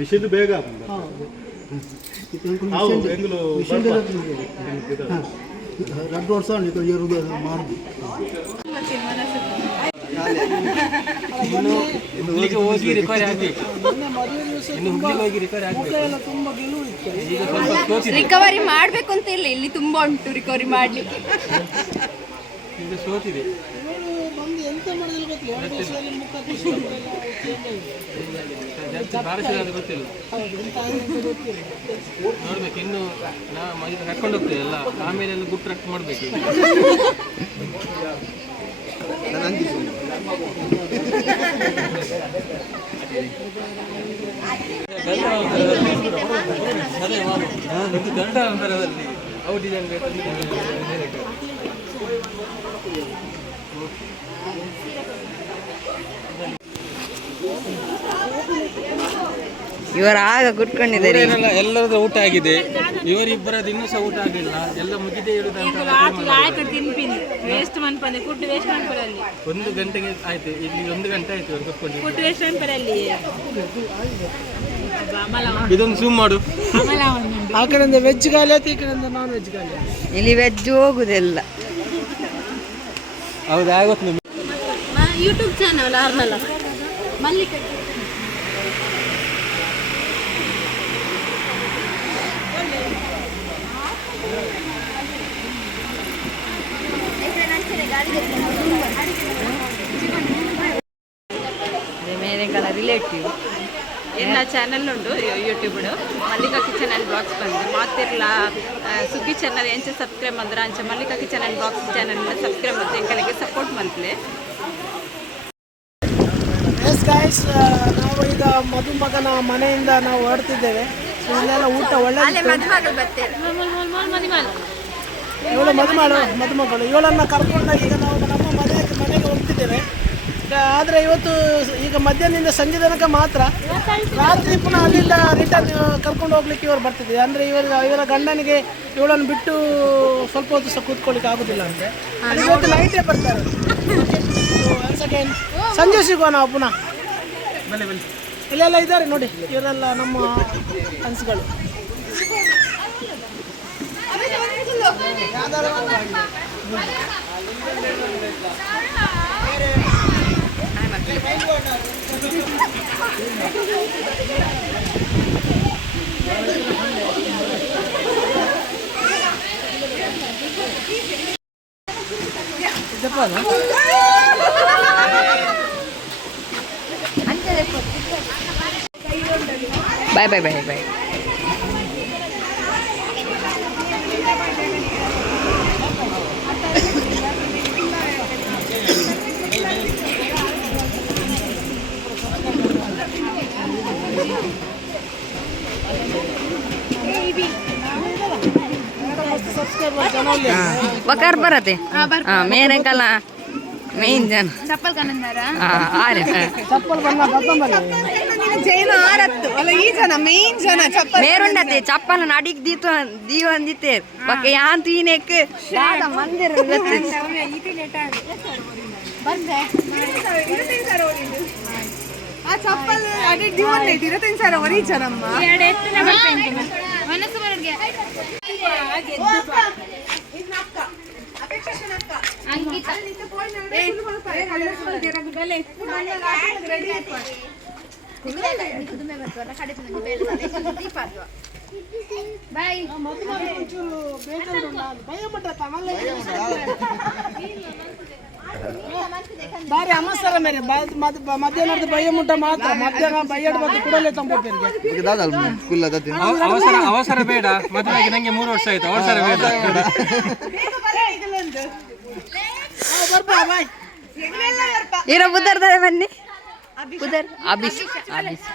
ಮಿಷನ್ ಬೇಗ ಹಾಂ ಮಿಷನ್ 2 ವರ್ಷ ಈಗ ಇರುವುದು ಮಾಡಿದ್ವಿ ಹುಬ್ಳಿಗೆ ಹೋಗಿ ರಿಕವರಿ ಆಗಬೇಕು. ಇನ್ನು ಹುಬ್ಳಿಗೆ ಹೋಗಿ ರಿಕವರಿ ಆಗಬೇಕು. ತುಂಬ ಗೆಲುವು ಇತ್ತು. ಈಗ ಸ್ವಲ್ಪ ಸೋತಿದೆ. ರಿಕವರಿ ಮಾಡಬೇಕು ಅಂತ ಇಲ್ಲ, ಇಲ್ಲಿ ತುಂಬಾ ಉಂಟು ರಿಕವರಿ ಮಾಡಲಿಕ್ಕೆ. ಈಗ ಸೋತಿದೆ. ಬಂದು ಎಂತ ಮಾಡಿದ್ರೆ ಗೊತ್ತಿಲ್ಲ, 2 ವರ್ಷದಲ್ಲಿ ಮುಖ ಭಾರತ ಗೊತ್ತಿಲ್ಲ, ನೋಡ್ಬೇಕು. ಇನ್ನು ನಾವು ಇದು ಕರ್ಕೊಂಡು ಹೋಗ್ತೇವೆ ಎಲ್ಲ, ಆಮೇಲೆ ಎಲ್ಲ ಗುಟ್ಟು ರಟ್ಟು ಮಾಡಬೇಕು. ಗಂಡ ಅಂತರದಲ್ಲಿ ಔಟ್ ಇದೆ ಅನ್ಬೇಕು. ಇವರು ಆಗ ಕುಟ್ಕೊಂಡಿದ್ದಾರೆ. ಎಲ್ಲರದ್ದು ಊಟ ಆಗಿದೆ, ಇವರಿಬ್ಬರದ್ದು ಇನ್ನೂ ಸಹ ಊಟ ಆಗಲಿಲ್ಲ. ಎಲ್ಲ ಮುಗಿದೇ ಇರುದಂತ 1 ಗಂಟೆಗೆ ಆಯ್ತು. ಇಲ್ಲಿ 1 ಗಂಟೆ ಆಯ್ತು ಇವರು ಕುತ್ಕೊಂಡು. ಇದೊಂದು ಜೂಮ್ ಮಾಡು. ಆ ಕಡೆಯಿಂದ ವೆಜ್ ಖಾಲಿ ಆಯ್ತು, ಈ ಕಡೆಯಿಂದ ನಾನ್ ವೆಜ್ ಖಾಲಿ ಆಯ್ತು. ಇಲ್ಲಿ ವೆಜ್ ಹೋಗುದಿಲ್ಲ. ಹೌದಾ, ಗೊತ್ತು ನಿಮ್ಗೆ. ಯೂಟ್ಯೂಬ್ ಚಾನಲ್ ಆರ್ನಲ್ಲ ಮಲ್ಲಿಕ ಮೇರೆ ಕಾಲ ರಿಲೇಟಿವ್ ಎಲ್ಲ ಚಾನಲ್ ಉಂಟು YouTube Mallika kitchen and blogs ಬಂದು ಮಾತಿರ್ಲ ಸುಗ್ಗಿ ಚಾನಲ್ ಎಂಚ ಸಬ್ಸ್ಕ್ರೈಬ್ ಅಂದ್ರೆ ಅಂಚ Mallika kitchen and blogs channel subscribe ಮತ್ತೆ ಎಂಕಲಿಗೆ ಸಪೋರ್ಟ್ ಮಾಡ್ತಲೆ. ಎಸ್ ಗಾಯ್ಸ್, ನಾವು ಈಗ ಮದುಮಗನ ಮನೆಯಿಂದ ನಾವು ಹೊರಡ್ತಿದ್ದೇವೆ. ಇಲ್ಲೆಲ್ಲ ಊಟ ಒಳ್ಳೆ ಇವಳು ಮದುಮಗಳು ಇವಳನ್ನು ಕರ್ಕೊಂಡು ಈಗ ನಾವು ನಮ್ಮ ಮನೆಗೆ ಹೋಗ್ತಿದ್ದೇವೆ. ಆದರೆ ಇವತ್ತು ಈಗ ಮಧ್ಯಾಹ್ನದಿಂದ ಸಂಜೆ ತನಕ ಮಾತ್ರ, ರಾತ್ರಿ ಪುನಃ ಅಲ್ಲಿಂದ ರಿಟರ್ನ್ ಕರ್ಕೊಂಡು ಹೋಗ್ಲಿಕ್ಕೆ ಇವರು ಬರ್ತಿದ್ದೆ. ಅಂದರೆ ಇವರ ಗಂಡನಿಗೆ ಇವಳನ್ನು ಬಿಟ್ಟು ಸ್ವಲ್ಪ ಹೊತ್ತು ಸಹ ಕೂತ್ಕೊಳ್ಳಿಕ್ಕೆ ಆಗೋದಿಲ್ಲ ಅಂತೆ. ಇವತ್ತು ನೈಟೇ ಬರ್ತಾರೆ. ಸಂಜೆ ಸಿಗುವ ನಾವು ಪುನಃ. ಇಲ್ಲೆಲ್ಲ ಇದ್ದಾರೆ ನೋಡಿ, ಇವರೆಲ್ಲ ನಮ್ಮ ಫ್ರೆಂಡ್ಸ್ಗಳು. ಬಾಯ್ ಬಾಯ್ ಬಾಯ್ ಬಾಯ್. वकार बरते मेरे कला मेन जन चप्पल कनंदारा आरे ಚಪ್ಪಲ್ ಜೈನ ಆರತ್ತು ಅಲ್ಲ ಈ ಜನ ಮೇನ್ ಜನ ಚಪ್ಪಲ್ ಮೇರುಂಡತೆ ಚಪ್ಪಲ್ ನಡಿಗ್ ದೀತು ದೀವ ಅಂದಿತೆ ಬಕ್ಕೆ ಯಾಂತು ಈನೆಕ್ ದಾದ ಮಂದಿರ ಗೊತ್ತು ಬಂದೆ ಆ ಚಪ್ಪಲ್ ಅಡಿ ದಿವನ್ 25,000 ವರಿ ಜನಮ್ಮ ಎರಡು ಎತ್ತನ ಬರ್ತೀನಿ ಮನಸ್ಸು ಬರಗೆ ಅಂಕಿತ ಬಾಯ್ ಬಾರಿ ಅಮಸ್ತಾರ ಮೇರೆ ಮಧ್ಯಾಹ್ನದ ಬಯ್ಯ ಮುಟ್ಟ ಮಾತ್ರ ಮಧ್ಯಾಹ್ನ ಬಯ್ಯಡ್ ಬಂದು ಕೂಡಲೇ ತಂಬೋಪೇರಿಗೆ ಅವಸರ ಬೇಡ. ಮದುವೆಗೆ ನಂಗೆ 3 ವರ್ಷ ಆಯ್ತು, ಅವಸರ ಬೇಡ. ಇರೋ ಬುದರ್ದಾರೆ ಬನ್ನಿ ಬುದರ್ ಅಬಿಸ್ ಅಬಿಸ್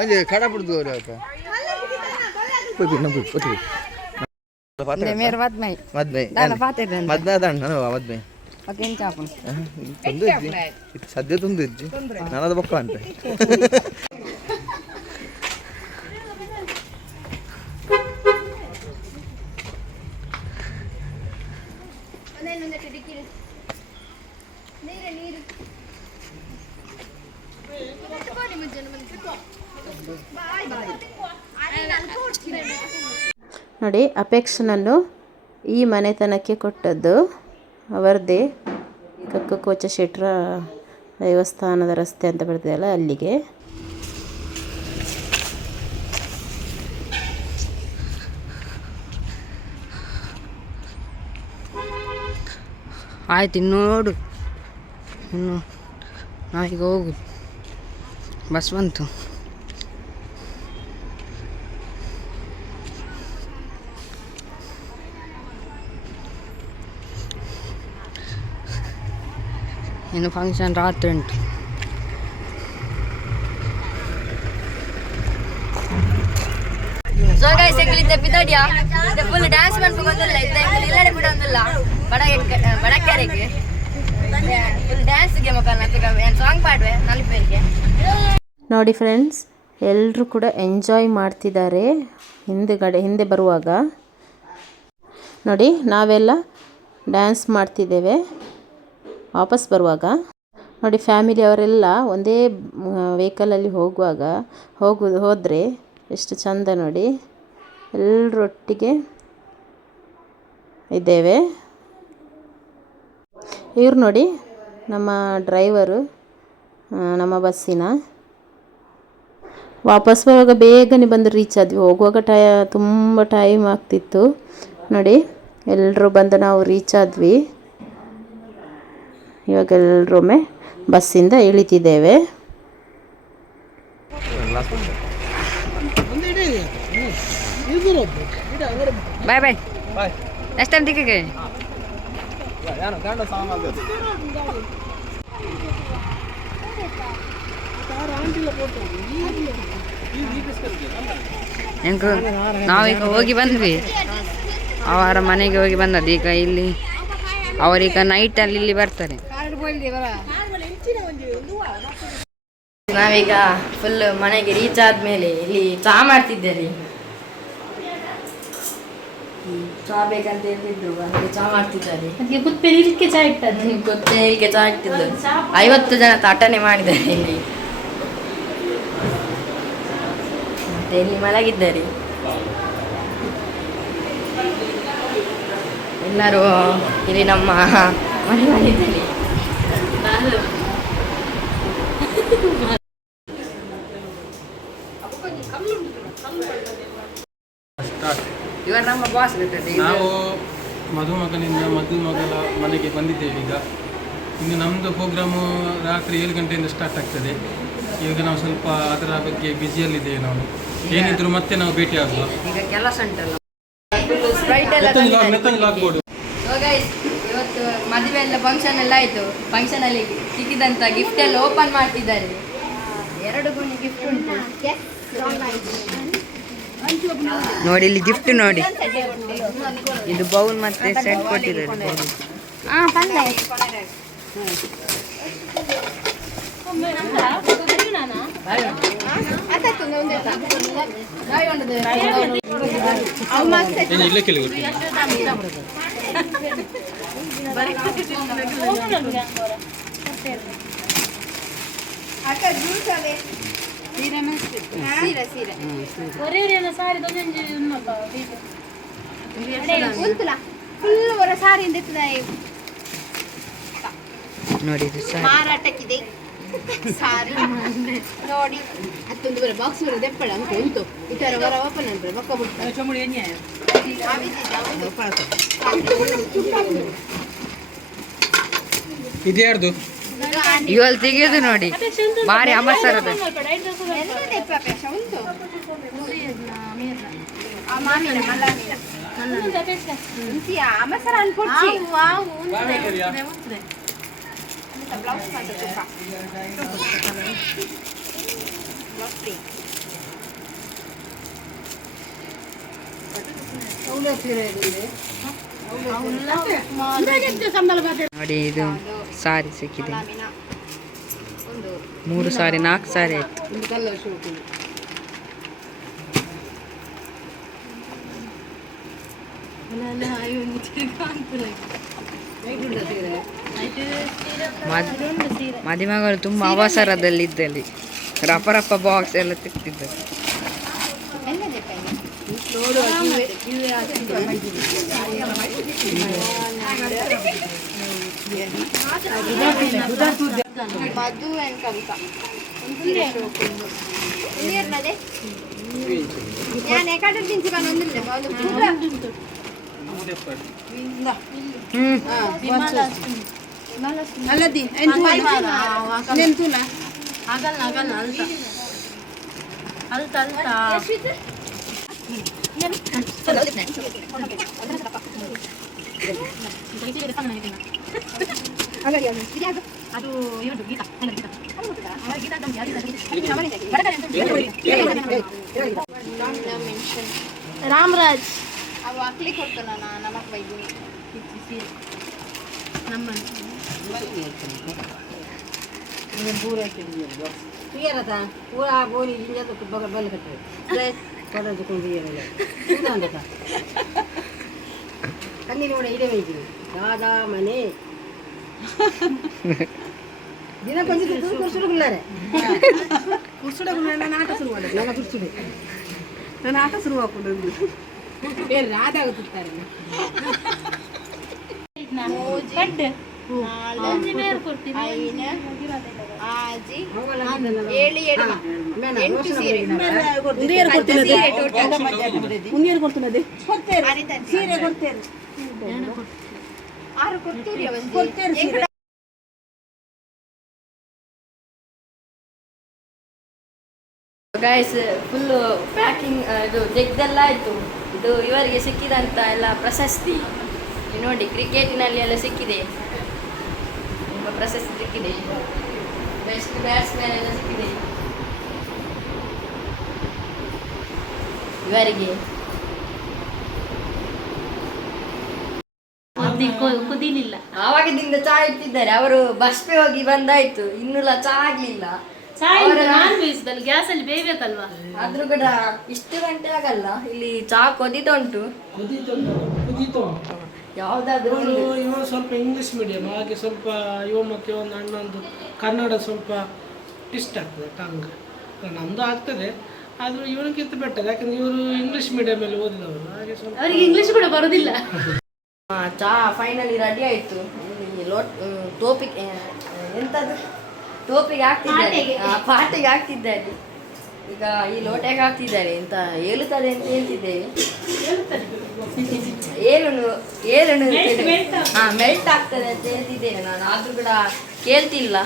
ಅದೇ ಕಡಪುಡ್ದು ಅವರು ಆತ ಮೇರೆ ಮದ್ಮೈ ಮದ್ಮೈ ದಾನ ಪಾತೆದ ಮದ್ಮೈ ದಾನ ಮದ್ಮೈ ಓಕೆ ಚಾಪನ್ ತಂದು ಇಜ್ಜಿ ಸದ್ಯ ತಂದು ಇಜ್ಜಿ ನಾನದ ಬೊಕ್ಕ ಅಂತ ನೋಡಿ, ಅಪೇಕ್ಷನನ್ನು ಈ ಮನೆತನಕ್ಕೆ ಕೊಟ್ಟದ್ದು ಅವರದೇ ಕಕ್ಕಕೋಚ ಶೆಟ್ರ ದೇವಸ್ಥಾನದ ರಸ್ತೆ ಅಂತ ಬರ್ತದಲ್ಲ ಅಲ್ಲಿಗೆ. ಆಯ್ತು, ಇನ್ನು ನೋಡು, ಇನ್ನು ನಾವೀಗ ಹೋಗು, ಬಸ್ ಬಂತು. ಇನ್ನು ಫಂಕ್ಷನ್ ರಾತ್ರಿ ಉಂಟು. ಸೊ ಗೈಸ್ ಎಂಗ್ಲಿದ್ದೆ ಪಿದಾಡಿಯಾ ಫುಲ್ ಡ್ಯಾನ್ಸ್ ಮಾಡ್ಬೇಕು ಅಂದಿಲ್ಲ ಇಲ್ಲಡೆ ಬಿಡ ಅಂದಿಲ್ಲ ಬಡಕೆರೆಗೆ ಫುಲ್ ಡ್ಯಾನ್ಸ್ಗೆ ಮಕ್ಕಳ ಸಾಂಗ್ ಪಾಡುವೆ ನಲ್ಪೇರಿಗೆ. ನೋಡಿ ಫ್ರೆಂಡ್ಸ್, ಎಲ್ಲರೂ ಕೂಡ ಎಂಜಾಯ್ ಮಾಡ್ತಿದ್ದಾರೆ ಹಿಂದೆ ಬರುವಾಗ. ನೋಡಿ, ನಾವೆಲ್ಲ ಡ್ಯಾನ್ಸ್ ಮಾಡ್ತಿದ್ದೇವೆ ವಾಪಸ್ ಬರುವಾಗ. ನೋಡಿ, ಫ್ಯಾಮಿಲಿ ಅವರೆಲ್ಲ ಒಂದೇ ವೆಹಿಕಲಲ್ಲಿ ಹೋದರೆ ಎಷ್ಟು ಚಂದ ನೋಡಿ, ಎಲ್ಲರೊಟ್ಟಿಗೆ ಇದ್ದೇವೆ. ಇವ್ರು ನೋಡಿ ನಮ್ಮ ಡ್ರೈವರು ನಮ್ಮ ಬಸ್ಸಿನ. ವಾಪಸ್ ಬರುವಾಗ ಬೇಗನೆ ಬಂದು ರೀಚ್ ಆದ್ವಿ. ಹೋಗುವಾಗ ತುಂಬ ಟೈಮ್ ಆಗ್ತಿತ್ತು. ನೋಡಿ, ಎಲ್ಲರೂ ಬಂದು ನಾವು ರೀಚ್ ಆದ್ವಿ. ಇವಾಗ ಎಲ್ಲರೊಮ್ಮೆ ಬಸ್ಸಿಂದ ಇಳಿತಿದ್ದೇವೆ. ಬಾಯ್ ಬಾಯ್, ನೆಕ್ಸ್ಟ್ ಟೈಮ್ ದಿಕ್ಕಿಗೆ. ನಾವೀಗ ಹೋಗಿ ಬಂದ್ವಿ, ಅವರ ಮನೆಗೆ ಹೋಗಿ ಬಂದದ್ದು. ಈಗ ಇಲ್ಲಿ ಅವರೀಗ ನೈಟಲ್ಲಿ ಇಲ್ಲಿ ಬರ್ತಾರೆ. ನಾವೀಗ ಫುಲ್ ಮನೆಗೆ ರೀಚ್ ಆದ್ಮೇಲೆ ಇಲ್ಲಿ ಚಹಾ ಮಾಡ್ತಿದ್ದೇವೆ. ಚಹಾ ಬೇಕಂತ ಹೇಳ್ತಿದ್ರು, ಅದಕ್ಕೆ ಚಹಾ ಮಾಡ್ತಿದ್ದಾರೆ. ಕುತ್ತೇಲಿಕ್ಕೆ ಚಹಾ ಇಟ್ಟದ್ದು. ಕುತ್ತೇಲಿಕ್ಕೆ ಚಹಾ ಇಟ್ಟಿದ್ದು 50 ಜನ ತಾಟನೆ ಮಾಡಿದ್ದಾರೆ ಇಲ್ಲಿ. ಮತ್ತೆ ಇಲ್ಲಿ ಮಲಗಿದ್ದಾರೆ ಎಲ್ಲರೂ. ಇಲ್ಲಿ ನಮ್ಮ ಮನೆ ಮಾಡಿದ್ದಾರೆ. ಇವರು ನಮ್ಮ ಬಾಸ್. ನಾವು ಮದುಮಗನಿಂದ ಮದುಮಗಳ ಮನೆಗೆ ಬಂದಿದ್ದೇವೆ. ಇನ್ನು ನಮ್ಮದು ಪ್ರೋಗ್ರಾಮು ರಾತ್ರಿ 7 ಗಂಟೆಯಿಂದ ಸ್ಟಾರ್ಟ್ ಆಗ್ತದೆ. ಈಗ ನಾವು ಸ್ವಲ್ಪ ಅದರ ಬಗ್ಗೆ ಬ್ಯುಸಿಯಲ್ಲಿದ್ದೇವೆ. ನಾವು ಏನಿದ್ರು ಮತ್ತೆ ನಾವು ಭೇಟಿ ಆಗುವ. ಈಗ ಕೆಲಸ ಉಂಟಲ್ಲ, ಆಗ್ಬೋದು. ಇವತ್ತು ಮದುವೆ ಎಲ್ಲ ಫಂಕ್ಷನ್ ಎಲ್ಲ ಆಯ್ತು. ಫಂಕ್ಷನ್ ಅಲ್ಲಿ ಸಿಕ್ಕಿದಂತ ಗಿಫ್ಟ್ ಎಲ್ಲ ಓಪನ್ ಮಾಡ್ತಿದ್ದಾರೆ. 2 ಗುಣಿ ಗಿಫ್ಟ್ ಉಂಟು ನೋಡಿ. ಇಲ್ಲಿ ಗಿಫ್ಟ್ ನೋಡಿ, ಇದು ಬೌಲ್ ಮತ್ತೆ ಸೆಟ್ ಕೊಟ್ಟಿದ್ದಾರೆ. ಇಲ್ಲೇ ಕೇಳಿ ನೋಡಿ, ಮಾರಾಟಕ್ಕಿದೆ ಸಾರಿ ನೋಡಿ. ಅತ್ತೊಂದು ಬರ ಬಾಕ್ಸ್ ಬರ ದೆಪ್ಪಳ ಅಂತ ಉಂಟು. ಇತರ ಬರ ಓಪನ್ ಅಂದ್ರೆ ಬಕ್ಕ ಬಿಟ್ಟು ಇದ್ಯಾರ್ದು? ಇವಾಗ ತೆಗೆಯೋದು ನೋಡಿ, ಭಾರಿ ಅಮಸರದ. ನೋಡಿ, ಇದು ಸಾರಿ ಸಿಕ್ಕಿದೆ. 3 ಸಾರಿ 4 ಸಾರಿ ಆಯ್ತು. ಮದುಮಗಳು ತುಂಬ ಅವಸರದಲ್ಲಿದ್ದಲ್ಲಿ ರಪ್ಪ ರಪ್ಪ ಬಾಕ್ಸ್ ಎಲ್ಲ ತಿಕ್ತಿದ್ದರು. ಮಧು ಅಂಡ್ ಕವಿತಾ ഞാൻ എക്കാട്ടും തിരിച്ച് പറഞ്ഞൊന്നുമില്ല ಅಲ್ಲದಿ ನೆಂತುಲ ಆಗಲ್ಲ ಅಲ್ತ ಅದು ಇವತ್ತು ಗೀತಾ ರಾಮರಾಜ್ ಅವು ಅಕ್ಲಿ ಕೊಡ್ತಾನ ನಮಕ್ ಬೈದು ನಮ್ಮ ಕಣ್ಣಿನೋಡ ಇಡೆ ಬೈದು ದಾದಾ ಮನೆ ದಿನ ಕೊಂಚ ಕುರ್ಸುಡುಗುಳ್ಳಾರೆ ಕುರ್ಸುಡುಗುಳ್ಳ ನಾನು ಆಟ ಶುರು ಮಾಡೋದು ನಾನು ಆಟ ಶುರು ಹಾಕೊಂಡು ಬೇರೆ ರಾಧಾಗುತ್ತಾರೆ ಸೀರೆ ಕೊಡ್ತೇನೆ ಆರು ಕೊಡ್ತೀರಿ ಗೈಸ್ ಫುಲ್ಲು ಪ್ಯಾಕಿಂಗ್ ಇದು ತೆಗ್ದೆಲ್ಲ ಆಯಿತು. ಇದು ಇವರಿಗೆ ಸಿಕ್ಕಿದಂಥ ಎಲ್ಲ ಪ್ರಶಸ್ತಿ ಇದು ನೋಡಿ, ಕ್ರಿಕೆಟಿನಲ್ಲಿ ಎಲ್ಲ ಸಿಕ್ಕಿದೆ, ತುಂಬ ಪ್ರಶಸ್ತಿ ಸಿಕ್ಕಿದೆ. ಬೆಸ್ಟ್ ಬ್ಯಾಟ್ಸ್ಮನ್ ಎಲ್ಲ ಸಿಕ್ಕಿದೆ ಇವರಿಗೆ. ಕುದಿಲಿಲ್ಲ, ಆವಾಗಿನಿಂದ ಚಹಾ ಇಟ್ಟಿದ್ದಾರೆ. ಅವರು ಬಸ್ಪೆ ಹೋಗಿ ಬಂದಾಯ್ತು, ಇನ್ನೂಲ ಚಹಾ ಆಗ್ಲಿಲ್ಲ. ಗ್ಯಾಸಲ್ಲಿ ಬೇಯಬೇಕಲ್ವಾ? ಆದ್ರೂ ಕೂಡ ಇಷ್ಟು ಗಂಟೆ ಆಗಲ್ಲ, ಇಲ್ಲಿ ಚಹಾ ಕುದೀತಾ ಉಂಟು. ಯಾವ್ದಾದ್ರು ಇವ ಸ್ವಲ್ಪ ಇಂಗ್ಲಿಷ್ ಮೀಡಿಯಂ, ಹಾಗೆ ಸ್ವಲ್ಪ ಇವಕ್ಕೆ ಒಂದು ಅಣ್ಣೊಂದು ಕನ್ನಡ ಸ್ವಲ್ಪ ಇಷ್ಟ ಆಗ್ತದೆ ಟಂಗ್. ನಮ್ಮದು ಆಗ್ತದೆ, ಆದರೂ ಇವನಿಗಿಂತ ಬೆಟ್ಟದ, ಯಾಕಂದ್ರೆ ಇವರು ಇಂಗ್ಲಿಷ್ ಮೀಡಿಯಮಲ್ಲಿ ಓದಿದವರು, ಹಾಗೆ ಸ್ವಲ್ಪ ಅವರಿಗೆ ಇಂಗ್ಲಿಷ್ ಕೂಡ ಬರೋದಿಲ್ಲ. ಚಹಾ ಫೈನಲಿ ರೆಡಿ ಆಯಿತು. ಟೋಪಿಗೆ ಎಂಥದ್ದು ಟೋಪಿಗೆ ಹಾಕ್ತಿದ್ದಾರೆ, ಪಾಟಿಗೆ ಹಾಕ್ತಿದ್ದಾರೆ. ಈಗ ಈ ಲೋಟೆಗೆ ಹಾಕ್ತಿದ್ದಾರೆ ಅಂತ ಹೇಳುತ್ತದೆ ಅಂತ ಹೇಳ್ತಿದ್ದೇವೆ. ಏಳು ಮೆಲ್ಟ್ ಆಗ್ತದೆ ಅಂತ ಹೇಳ್ತಿದ್ದೇನೆ ನಾನು, ಆದ್ರೂ ಕೂಡ ಕೇಳ್ತಿಲ್ಲ.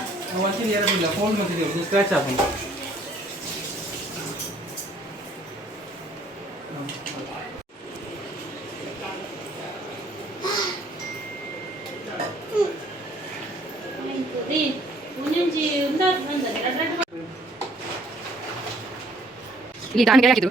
ಇಲ್ಲಿ ದಾನಿಗೆ ಹಾಕಿದ್ರು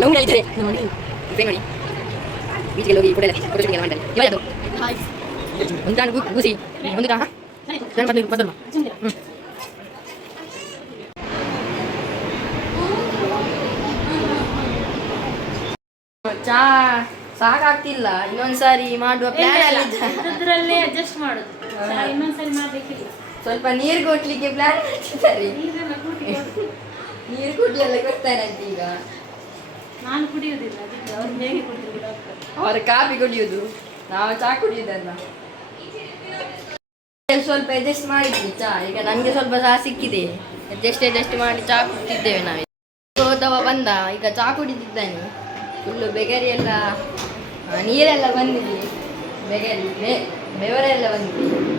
ಲವಂಗ ಇದ್ರೆ ನೋಡಿ ನೋಡಿ ಬೀಚಿಗೆ ಹೋಗಿ ಕೂಡ ಕೊಡೋಕೆ ಮಾಡ್ತಾರೆ. ಇವಾಗ ಒಂದು ತಾನು ಗೂಸಿ ಒಂದು ತಾ ಬದಲು ಚಾ ಸಾಕಾಗ್ತಿಲ್ಲ, ಇನ್ನೊಂದ್ಸಾರಿ ಮಾಡುವ ಪ್ಲಾನ್ ಅದ್ರಲ್ಲೇ ಅಡ್ಜಸ್ಟ್ ಮಾಡುದು, ಇನ್ನೊಂದ್ಸರಿ ಮಾಡ್ಬೇಕಿಲ್ಲ. ಸ್ವಲ್ಪ ನೀರು ಕೊಡ್ಲಿಕ್ಕೆ ಪ್ಲಾನ್ ಮಾಡ್ತಿದ್ದಾರೆ. ನೀರು ಕುಡಿಯೆಲ್ಲ ಕೊಡ್ತಾರಂತೆ. ಈಗ ನಾನು ಕುಡಿಯುವುದಿಲ್ಲ, ಅವ್ರು ಹೇಗೆ ಕುಡಿಯುವುದಿಲ್ಲ, ಅವರ ಕಾಫಿ ಕುಡಿಯುವುದು, ನಾವು ಚಹಾ ಕುಡಿಯುವುದಲ್ಲ. ಸ್ವಲ್ಪ ಅಡ್ಜಸ್ಟ್ ಮಾಡಿದ್ವಿ ಚಹಾ, ಈಗ ನನಗೆ ಸ್ವಲ್ಪ ಚಹಾ ಸಿಕ್ಕಿದೆ, ಅಡ್ಜಸ್ಟ್ ಮಾಡಿ ಚಹಾ ಕುಡಿತಿದ್ದೇವೆ ನಾವು. ಹೋದವ ಬಂದ, ಈಗ ಚಹಾ ಕುಡಿದಿದ್ದಾನೆ. ಫುಲ್ಲು ಬೆಗರಿ ಎಲ್ಲ ನೀರೆಲ್ಲ ಬಂದಿದೆ, ಬೆವರೆಲ್ಲ ಬಂದಿದೆ.